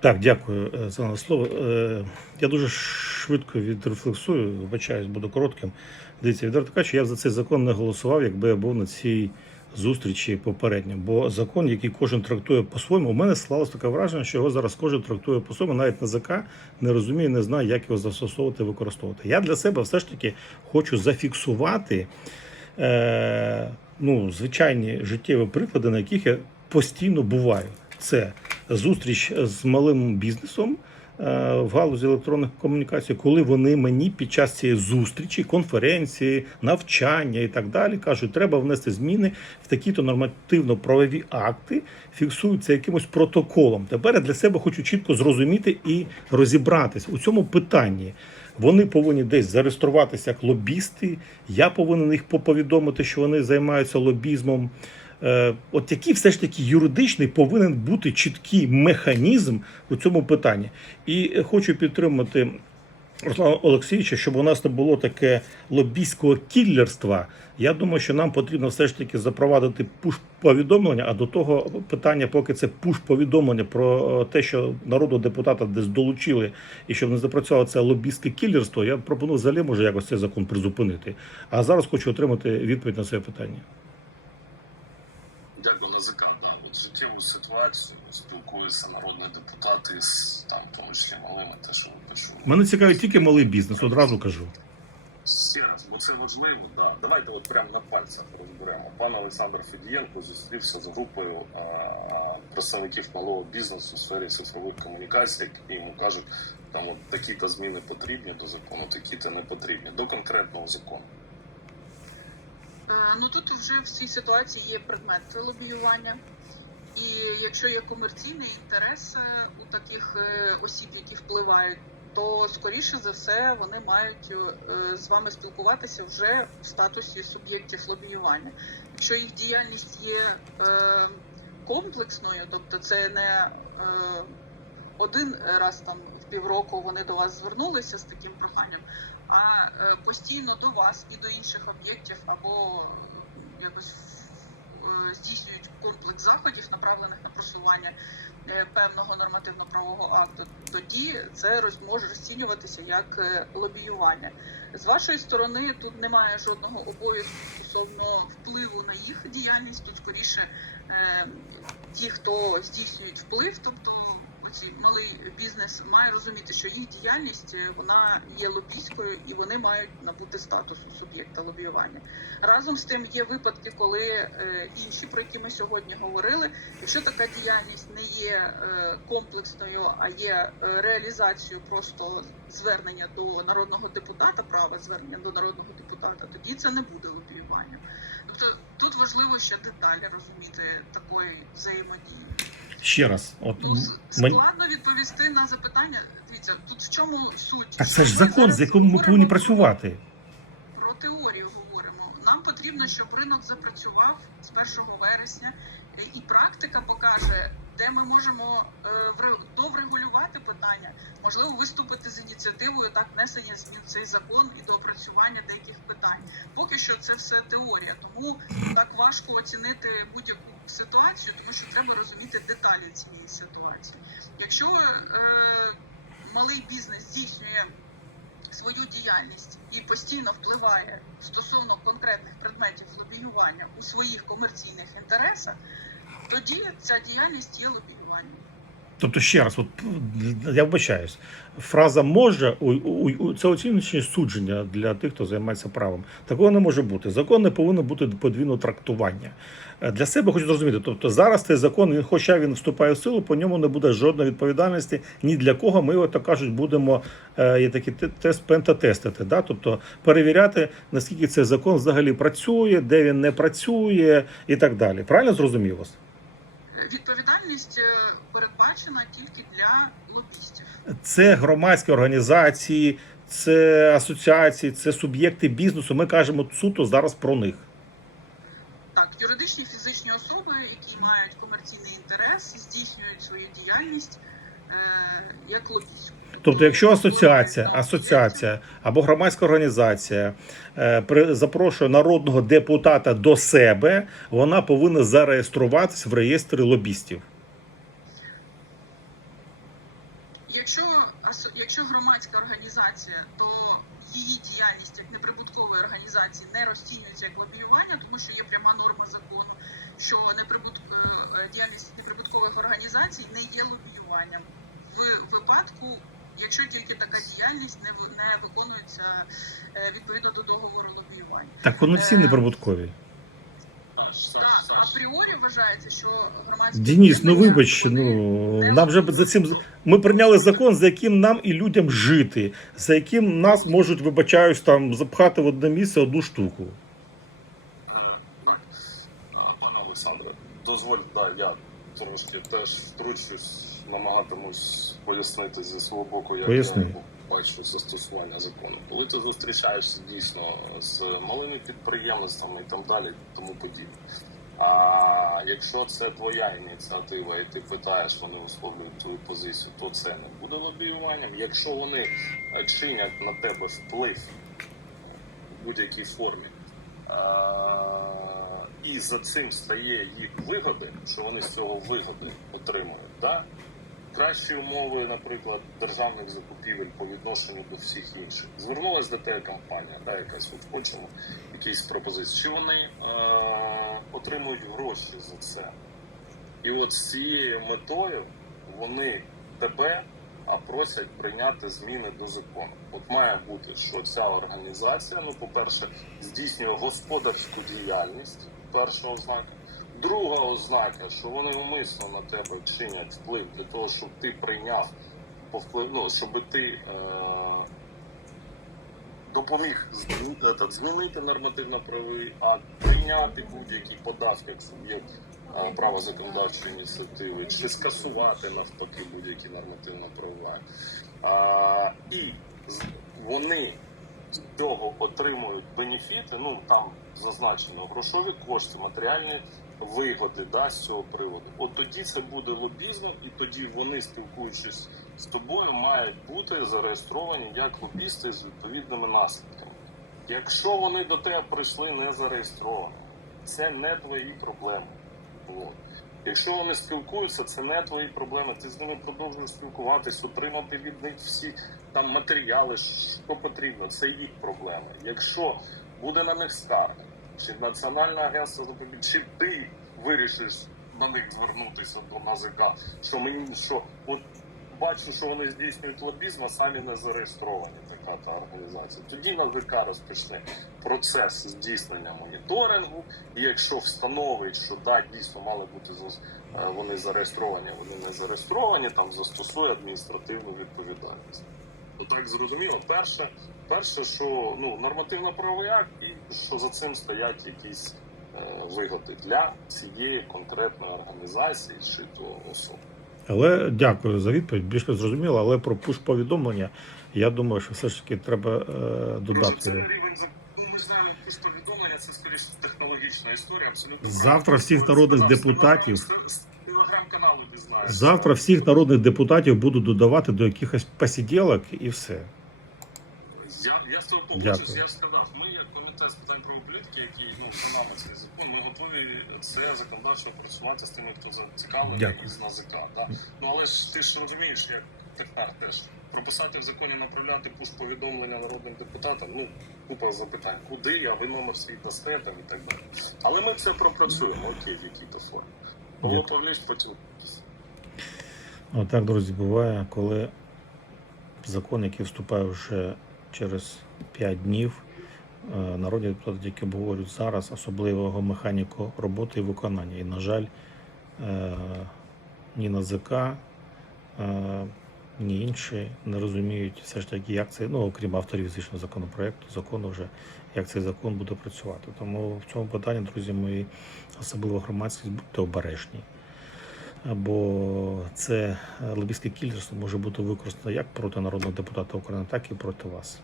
Так, дякую е, за надане слово. Е, Я дуже швидко відрефлексую, вибачаюсь, буду коротким. Дивіться, відверто кажучи, я за цей закон не голосував, якби я був на цій зустрічі попередньо. Бо закон, який кожен трактує по-своєму, у мене склалось таке враження, що його зараз кожен трактує по-своєму, навіть НАЗК не розуміє, не знає, як його застосовувати, використовувати. Я для себе все ж таки хочу зафіксувати е, ну, звичайні життєві приклади, на яких я постійно буваю. Це зустріч з малим бізнесом е, в галузі електронних комунікацій, коли вони мені під час цієї зустрічі, конференції, навчання і так далі кажуть, треба внести зміни в такі-то нормативно-правові акти, фіксуються якимось протоколом. Тепер я для себе хочу чітко зрозуміти і розібратись у цьому питанні. Вони повинні десь зареєструватися як лобісти. Я повинен їх поповідомити, що вони займаються лобізмом. Е, От який все ж таки юридичний повинен бути чіткий механізм у цьому питанні. І хочу підтримати Руслана Олексійовича, щоб у нас не було таке лобійського кіллерства. Я думаю, що нам потрібно все ж таки запровадити пуш-повідомлення. А до того питання, поки це пуш-повідомлення про е, те, що народу депутата десь долучили, і щоб не запрацювало це лобійське кіллерство, я пропоную взагалі може якось цей закон призупинити. А зараз хочу отримати відповідь на це питання. Дякую НАЗК. Да, от ситуацію спілкуються народні депутати з там, в тому числі малими, те, що ви почули. Мене цікавить тільки малий бізнес, одразу кажу. Ще раз, бо це важливо, да. Давайте от прямо на пальцях розберемо. Пан Олександр Федієнко зустрівся з групою а, представників малого бізнесу у сфері цифрових комунікацій, які йому кажуть, там от такі-то зміни потрібні до закону, такі-то не потрібні, до конкретного закону. Ну тут вже в цій ситуації є предмет лобіювання. І якщо є комерційний інтерес у таких е, осіб, які впливають, то скоріше за все вони мають е, з вами спілкуватися вже в статусі суб'єктів лобіювання. Якщо їх діяльність є е, комплексною, тобто це не один раз там в півроку вони до вас звернулися з таким проханням, а постійно до вас і до інших об'єктів або якось здійснюють комплекс заходів, направлених на просування е, певного нормативно-правового акту, тоді це може розцінюватися як е, лобіювання. З вашої сторони тут немає жодного обов'язку стосовно впливу на їх діяльність. Тут скоріше е, ті, хто здійснюють вплив, тобто оці малий бізнес має розуміти, що їх діяльність е, вона є лобійською і вони мають набути статусу суб'єкта лобіювання. Разом з тим є випадки, коли е, інші, про які ми сьогодні говорили, якщо така діяльність не є е, комплексною, а є реалізацією просто звернення до народного депутата, права звернення до народного депутата, тоді це не буде лобіюванням. Тобто тут важливо ще деталі розуміти такої взаємодії. Ще раз, от Ну, складно відповісти на запитання. Дивіться, тут в чому суть? так це ж закон, з яким ми повинні працювати. Про теорію говоримо. Нам потрібно, щоб ринок запрацював з 1 вересня, і практика покаже, де ми можемо е, доврегулювати питання, можливо, виступити з ініціативою так внесення змін в цей закон і доопрацювання деяких питань. Поки що це все теорія, тому так важко оцінити будь-яку ситуацію, тому що треба розуміти деталі цієї ситуації. Якщо е, малий бізнес здійснює свою діяльність і постійно впливає стосовно конкретних предметів лобіювання у своїх комерційних інтересах, тоді ця діяльність є лобіюванням. Тобто, ще раз, от я вибачаюсь, фраза може у, у, це оціночне судження для тих, хто займається правом. Такого не може бути. Закон не повинен бути подвійного трактування. Е, Для себе хочу зрозуміти. Тобто зараз цей закон, він, хоча він вступає в силу, по ньому не буде жодної відповідальності ні для кого. Ми, от так кажуть, будемо е, є такий те- тест пентатестити. Да? Тобто перевіряти, наскільки цей закон взагалі працює, де він не працює і так далі. Правильно зрозумів вас? Відповідальність е, передбачена тільки для лобістів. Це громадські організації, це асоціації, це суб'єкти бізнесу. Ми кажемо суто зараз про них. Так, юридичні фізичні особи, які мають комерційний інтерес, здійснюють свою діяльність е, як лобістську. Тобто, якщо асоціація, асоціація або громадська організація е, запрошує народного депутата до себе, вона повинна зареєструватись в реєстрі лобістів. Якщо якщо громадська організація, то її діяльність як неприбуткової організації не розцінюється як лобіювання, тому що є пряма норма закону, що неприбут... е, діяльність неприбуткових організацій не є лобіюванням. В випадку, якщо тільки така діяльність не, не виконується е, відповідно до договору лобіювання. Так вони всі неприбуткові. Так, апріорі вважається, що громадські Дініс, ну вибач, ну нам же за цим ми прийняли закон, за яким нам і людям жити, за яким нас можуть, вибачаюсь, там запхати в одне місце одну штуку. Пане Олександре, дозвольте, да, я трошки теж втручусь, намагатимусь пояснити зі свого боку, як Поясни. я бачу застосування закону. Коли ти зустрічаєшся дійсно з малими підприємствами і так далі, тому подібне. А якщо це твоя ініціатива, і ти питаєш, вони висловлюють твою позицію, то це не буде лобіюванням. Якщо вони чинять на тебе вплив в будь-якій формі, і за цим стає їх вигоди, що вони з цього вигоди отримують, да? кращі умови, наприклад, державних закупівель по відношенню до всіх інших. Звернулася до тебе компанія, да, якась от хочемо, якісь пропозиції. Чи вони е, отримують гроші за це? І от з цією метою вони тебе а просять прийняти зміни до закону. От має бути, що ця організація, ну, по-перше, здійснює господарську діяльність, перша ознака. Друга ознака, що вони умисно на тебе чинять вплив для того, щоб ти прийняв ну, щоб ти е- допоміг змін- змінити нормативно-правовий акт, прийняти будь-які податки як права законодавчої ініціативи, чи скасувати навпаки будь-які нормативно-правові. акти. А, і вони з цього отримують бенефіти, ну там зазначено грошові кошти, матеріальні вигоди да, з цього приводу. От тоді це буде лобізмом, і тоді вони, спілкуючись з тобою, мають бути зареєстровані як лобісти з відповідними наслідками. Якщо вони до тебе прийшли не зареєстровані, це не твої проблеми. От. Якщо вони спілкуються, це не твої проблеми. Ти з ними продовжуєш спілкуватись, отримати від них всі там матеріали, що потрібно, це їх проблеми. Якщо буде на них скарга, чи Національне агентство чи ти вирішиш на них звернутися до НАЗК, що мені що от бачу, що вони здійснюють лобізм, а самі не зареєстровані така та організація. Тоді НАЗК розпочне процес здійснення моніторингу, і якщо встановить, що да, дійсно мали бути е, вони зареєстровані, вони не зареєстровані, там застосує адміністративну відповідальність. Так зрозуміло, перше, перше, що ну нормативно-правовий акт, і що за цим стоять якісь е, вигоди для цієї конкретної організації чи то особи. Але дякую за відповідь. Більш зрозуміло, але про пуш-повідомлення, я думаю, що все ж таки треба е, додати. це рівень ну, ми знаємо, пуш повідомлення це скоріше технологічна історія. Абсолютно Завтра всіх народних депутатів- з- з телеграм-каналу не знаю. Завтра всіх народних депутатів будуть додавати до якихось посіділок і все. Я, я з того погоджуюсь, я сказав, ми як комітет з питань правополітики, який ну, цей закон, ми готові це законодавчо працювати з тими, хто зацікавлений із НАЗК. Да? Ну але ж ти ж розумієш, як технар теж прописати в законі направляти пуш повідомлення народним депутатам. Ну купа запитань, куди, а ви номер свій дасте там і так далі. Але ми це пропрацюємо, окей, в якій то формі. Дякую. Павліч потім. Отак, друзі, буває, коли закон, який вступає вже через 5 днів, народні депутати тільки обговорюють зараз особливого механіку роботи і виконання. І, на жаль, е, ні НАЗК, е, ні інші не розуміють все ж таки, як це, ну окрім авторів звичайно законопроекту, закону вже, як цей закон буде працювати. Тому в цьому питанні, друзі мої, особливо громадськість, будьте обережні. Бо це е, лобістське кільцо може бути використано як проти народного депутата України, так і проти вас.